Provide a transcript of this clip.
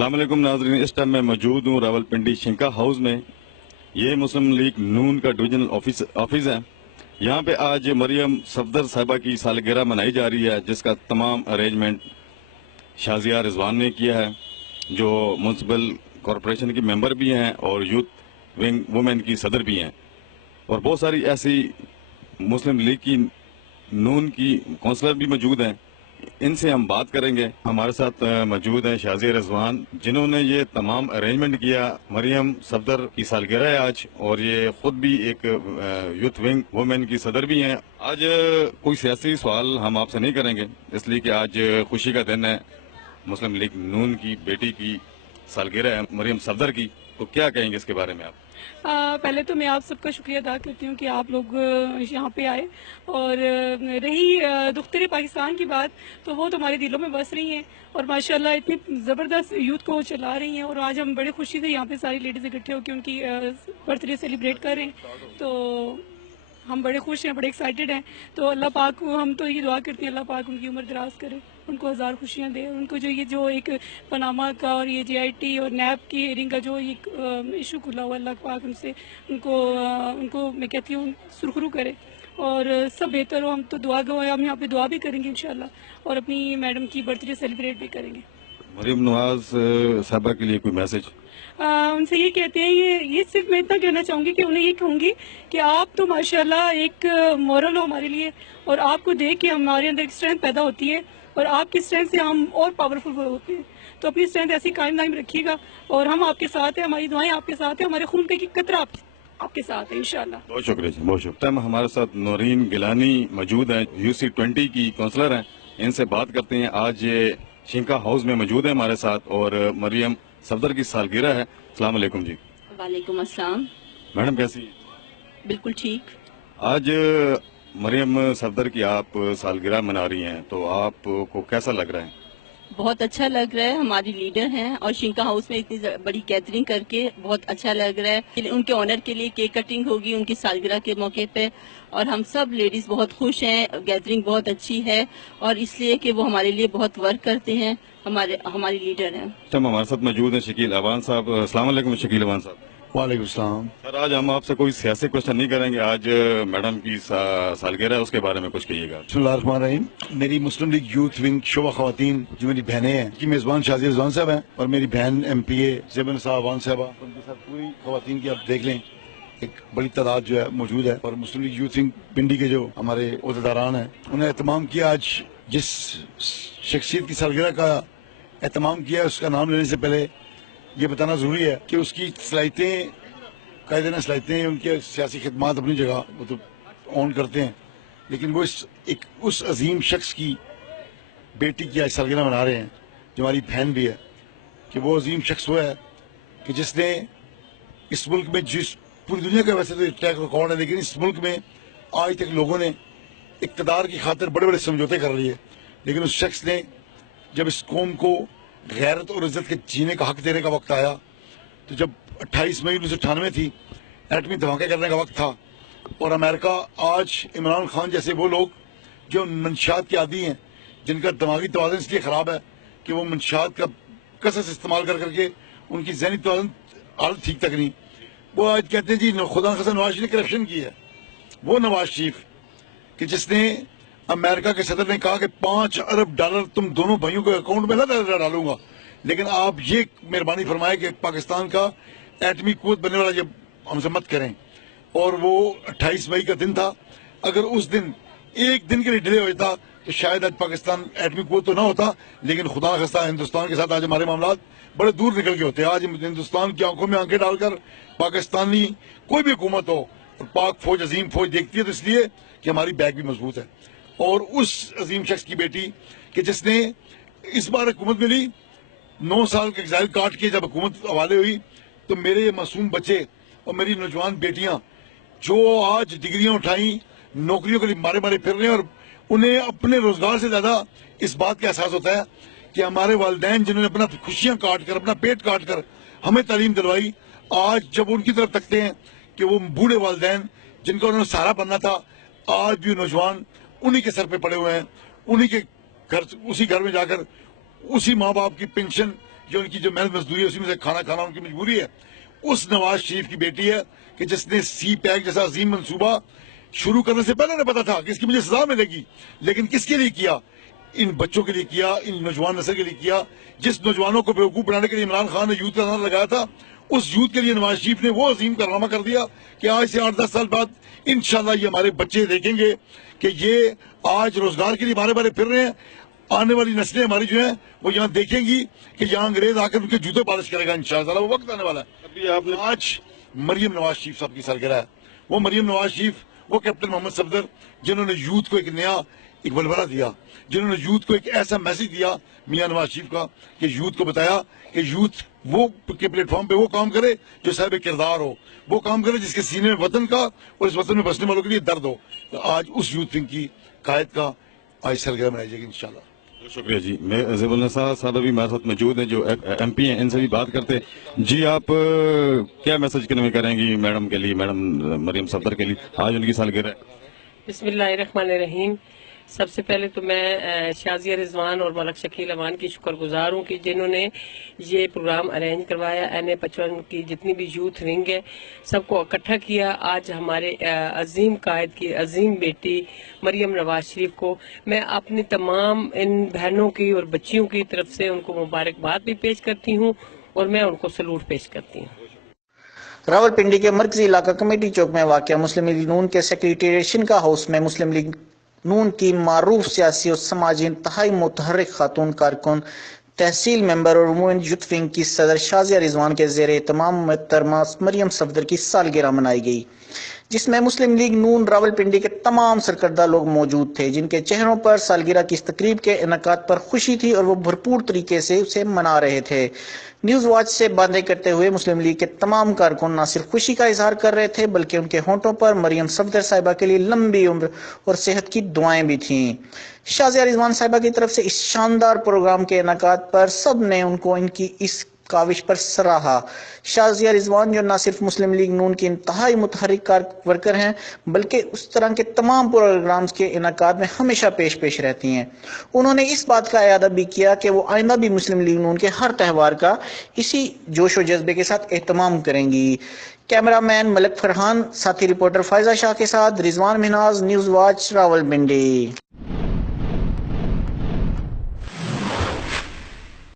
अस्सलाम वालेकुम नाज़रीन, इस टाइम मैं मौजूद हूँ रावलपिंडी शिंका हाउस में। ये मुस्लिम लीग नून का डिवीजनल ऑफिस है। यहाँ पे आज मरियम सफदर साहिबा की सालगिरह मनाई जा रही है, जिसका तमाम अरेंजमेंट शाजिया रिजवान ने किया है, जो म्यूनसिपल कॉरपोरेशन की मेंबर भी हैं और यूथ विंग वुमेन की सदर भी हैं, और बहुत सारी ऐसी मुस्लिम लीग की नून की काउंसलर भी मौजूद हैं। इनसे हम बात करेंगे। हमारे साथ मौजूद हैं शाजिया रिजवान, जिन्होंने ये तमाम अरेंजमेंट किया। मरियम सफदर की सालगिरह है आज, और ये खुद भी एक यूथ विंग वुमेन की सदर भी हैं। आज कोई सियासी सवाल हम आपसे नहीं करेंगे, इसलिए कि आज खुशी का दिन है। मुस्लिम लीग नून की बेटी की सालगिरह है, मरियम सफदर की। तो क्या कहेंगे इसके बारे में आप? पहले तो मैं आप सबका शुक्रिया अदा करती हूँ कि आप लोग यहाँ पे आए। और रही दुख्तरे पाकिस्तान की बात, तो वो तो हमारे दिलों में बस रही हैं, और माशाल्लाह इतनी ज़बरदस्त यूथ को चला रही हैं। और आज हम बड़े खुशी से यहाँ पे सारी लेडीज़ इकट्ठे होकर उनकी बर्थडे सेलिब्रेट कर रहे हैं। तो हम बड़े खुश हैं, बड़े एक्साइटेड हैं। तो अल्लाह पाक को हम तो ये दुआ करते हैं, अल्लाह पाक उनकी उम्र दराज करे, उनको हज़ार खुशियाँ दे। उनको जो एक पनामा का और ये JIT और NAB की हेयरिंग का जो एक इशू खुला हुआ, अल्लाह पाक उनसे उनको मैं कहती हूँ सुरखरू करे और सब बेहतर हो। हम तो दुआ गो हैं, हम यहाँ पे दुआ भी करेंगे इंशाल्लाह, और अपनी मैडम की बर्थडे सेलिब्रेट भी करेंगे। मरियम नवाज साहबा के लिए कोई मैसेज? उनसे ये कहते हैं, ये सिर्फ मैं इतना कहना चाहूँगी कि उन्हें ये कहूँगी कि आप तो माशाल्लाह एक मॉरल हो हमारे लिए, और आपको देख के हमारे अंदर एक स्ट्रेंथ पैदा होती है, और आपकी स्ट्रेंथ से हम और पावरफुल होते हैं। तो अपनी स्ट्रेंथ ऐसी कायम दायम रखिएगा, और हम आपके साथ हैं, हमारी दुआएं आपके साथ हैं, हमारे खून का एक कतरा आपके साथ है इंशाल्लाह। बहुत शुक्रिया जी, बहुत शुक्रिया। हमारे साथ नौरीन गिलानी मौजूद हैं, UC20 की काउंसलर हैं। इनसे बात करते हैं। आज ये शिंका हाउस में मौजूद है हमारे साथ, और मरियम सफदर की सालगिरह है। अस्सलाम वालेकुम जी। वालेकुम अस्सलाम। मैडम कैसी? बिल्कुल ठीक। आज मरियम सफदर की आप सालगिरह मना रही हैं, तो आपको कैसा लग रहा है? बहुत अच्छा लग रहा है, हमारी लीडर हैं और शिंका हाउस में इतनी बड़ी गैदरिंग करके बहुत अच्छा लग रहा है। उनके ऑनर के लिए केक कटिंग होगी उनकी सालगिरह के मौके पे, और हम सब लेडीज बहुत खुश हैं। गैदरिंग बहुत अच्छी है, और इसलिए कि वो हमारे लिए बहुत वर्क करते हैं, हमारी लीडर हैं। हमारे साथ मौजूद हैं शकील अवान साहब। अस्सलाम वालेकुम शकील अवान साहब। वालेकुम सलाम। सर, आज हम आपसे कोई सियासी क्वेश्चन नहीं करेंगे। आज मैडम की सालगिरह है, उसके बारे में कुछ कहिएगा। बिस्मिल्लाहिर्रहमानिर्रहीम। मेरी मुस्लिम लीग यूथ विंग शोबा खवातीन जो मेरी बहनें हैं, की मेजबान शाजिया रिजवान साहब हैं, और मेरी बहन MPA ज़ेबन साहब अवान साहबा, उनके साथ पूरी खवातीन की आप देख लें एक बड़ी तादाद जो है मौजूद है। और मुस्लिम लीग यूथ विंग पिंडी के जो हमारे ओहदेदारान हैं, उन्हें एहतमाम किया। आज जिस शख्सियत की सालगिरह का एहतमाम किया, उसका नाम लेने से पहले ये बताना जरूरी है कि उसकी सलाहियतें, कायदेना सलाहियतें, उनके सियासी खिदमात अपनी जगह वो तो ऑन करते हैं, लेकिन वो उस अजीम शख्स की बेटी की आज सालगिरह मना रहे हैं, जो हमारी बहन भी है। कि वो अजीम शख्स वो है कि जिसने इस मुल्क में, जिस पूरी दुनिया का वैसे तो ट्रैक रिकॉर्ड है, लेकिन इस मुल्क में आज तक लोगों ने इक़्तिदार की खातिर बड़े बड़े समझौते कर लिए, लेकिन उस शख्स ने जब इस कौम को गैरत और इज्जत के जीने का हक देने का वक्त आया, तो जब 28 मई 1998 थी, एटमी धमाके करने का वक्त था, और अमेरिका आज इमरान खान जैसे वो लोग जो मंशियात के आदी हैं, जिनका दिमागी तवाज़ुन इसलिए ख़राब है कि वो मंशियात का कसस इस्तेमाल कर करके उनकी ज़हनी तवाज़ुन हालत ठीक तक नहीं, वो आज कहते हैं जी खुदा खसा नवाज शरीफ ने करप्शन की है। वो नवाज शरीफ कि जिसने अमेरिका के सदर ने कहा कि $5 अरब तुम दोनों भाइयों के अकाउंट में ना डालूंगा, लेकिन आप ये मेहरबानी फरमाए कि पाकिस्तान का एटमी कुव्वत बनने वाला ये हमसे मत करें। और वो 28 मई का दिन था, अगर उस दिन एक दिन के लिए डिले हो जाता तो शायद आज पाकिस्तान एटमी कुव्वत तो ना होता, लेकिन खुदा खस्ता हिंदुस्तान के साथ आज हमारे मामला बड़े दूर निकल के होते हैं। आज हिंदुस्तान की आंखों में आंखें डालकर पाकिस्तानी कोई भी हुकूमत हो, और पाक फौज अजीम फौज देखती है, तो इसलिए कि हमारी बैग भी मजबूत है। और उस अजीम शख्स की बेटी कि जिसने इस बार हुकूमत मिली, 9 साल के एग्जाइल काट के जब हुकूमत हवाले हुई, तो मेरे ये मासूम बच्चे और मेरी नौजवान बेटियां जो आज डिग्रियां उठाई, नौकरियों के लिए मारे मारे फिर रहे हैं, और उन्हें अपने रोजगार से ज्यादा इस बात का एहसास होता है कि हमारे वालिदैन जिन्होंने अपना खुशियां काट कर, अपना पेट काट कर हमें तालीम दिलवाई, आज जब उनकी तरफ तकते हैं कि वो बूढ़े वालिदैन जिनका उन्होंने सहारा बनना था, आज भी नौजवान उन्हीं के सर पे पड़े हुए हैं, उन्हीं के घर, उसी घर में जाकर उसी माँ बाप की पेंशन جو ان کی جو محنت مزدوری ہے اسی میں سے کھانا کھانا ان کی مجبوری ہے. اس نواز شریف کی بیٹی ہے کہ جس نے سی پیک جیسا عظیم منصوبہ شروع کرنے سے پہلے نے پتا تھا کہ اس کی مجھے سزا ملے گی، لیکن کس کے لیے کیا؟ ان بچوں کے لیے کیا، ان نوجوان نسل کے لیے کیا. جس نوجوانوں کو بیوقوف بنانے کے لیے عمران خان نے یوتھ کا نعرہ لگایا تھا، اس یوتھ کے لیے نواز شریف نے وہ عظیم کارنامہ کر دیا کہ آج سے 8-10 سال بعد انشاءاللہ یہ ہمارے بچے دیکھیں گے کہ یہ آج روزگار کے لیے بارے بارے پھر رہے ہیں. آنے والی نسلیں ہماری جو ہیں وہ یہاں دیکھیں گی کہ یہاں انگریز آ کر ان کے جوتے پالش کرے گا انشاءاللہ. وہ وقت آنے والا ہے. ابھی آپ نے آج مریم نواز شریف صاحب کی سالگرہ ہے. وہ مریم نواز شریف، وہ کیپٹن محمد صفدر، جنہوں نے یوتھ کو ایک نیا ایک بلبلہ دیا، جنہوں نے یوتھ کو ایک ایسا میسج دیا میاں نواز شریف کا کہ یوتھ کو بتایا کہ یوتھ وہ کے پلیٹ فارم پہ وہ کام کرے جو صاحب کردار ہو، وہ کام کرے جس کے سینے میں وطن کا اور اس وطن میں بسنے والوں کے لیے درد ہو. تو آج اس یوتھ ونگ کی قائد کا آج سالگرہ منائی جائے گی انشاءاللہ. بہت شکریہ جی. میں زیب النساء صاحب ابھی ہمارے ساتھ موجود ہیں جو ایم پی ہیں، ان سے بھی بات کرتے ہیں. جی آپ کیا میسج کنوے کریں گی میڈم کے لیے، میڈم مریم صفدر کے لیے؟ آج ان کی سالگرہ ہے. بسم اللہ الرحمن الرحیم. سب سے پہلے تو میں شازیہ رضوان اور ملک شکیل امان کی شکر گزار ہوں کہ جنہوں نے یہ پروگرام ارینج کروایا. NA55 کی جتنی بھی یوتھ ونگ ہے سب کو اکٹھا کیا. آج ہمارے عظیم قائد کی عظیم بیٹی مریم نواز شریف کو میں اپنی تمام ان بہنوں کی اور بچیوں کی طرف سے ان کو مبارکباد بھی پیش کرتی ہوں اور میں ان کو سلوٹ پیش کرتی ہوں. راولپنڈی کے مرکزی علاقہ کمیٹی چوک میں واقع مسلم لیگ نون کے سیکریٹریٹ شنکا ہاؤس میں مسلم لیگ نون کی معروف سیاسی اور سماجی انتہائی متحرک خاتون کارکن، تحصیل ممبر اور وومن یوتھ ونگ کی صدر شازیہ رضوان کے زیر اہتمام محترمہ مریم صفدر کی سالگرہ منائی گئی، جس میں مسلم لیگ نون راولپنڈی کے تمام سرکردہ لوگ موجود تھے، جن کے چہروں پر سالگرہ کی اس تقریب کے انعقاد پر خوشی تھی اور وہ بھرپور طریقے سے اسے منا رہے تھے. نیوز واچ سے باتیں کرتے ہوئے مسلم لیگ کے تمام کارکن نہ صرف خوشی کا اظہار کر رہے تھے بلکہ ان کے ہونٹوں پر مریم صفدر صاحبہ کے لیے لمبی عمر اور صحت کی دعائیں بھی تھیں. شازیہ رضوان صاحبہ کی طرف سے اس شاندار پروگرام کے انعقاد پر سب نے ان کو ان کی اس کاوش پر سراہا. شازیہ رضوان جو نہ صرف مسلم لیگ نون کی انتہائی متحرک ورکر ہیں بلکہ اس طرح کے تمام پروگرامز کے انعقاد میں ہمیشہ پیش رہتی ہیں. انہوں نے اس بات کا اعادہ بھی کیا کہ وہ آئندہ بھی مسلم لیگ نون کے ہر تہوار کا اسی جوش و جذبے کے ساتھ اہتمام کریں گی. کیمرہ مین ملک فرحان، ساتھی رپورٹر فائزہ شاہ کے ساتھ رضوان مناز، نیوز واچ راولپنڈی.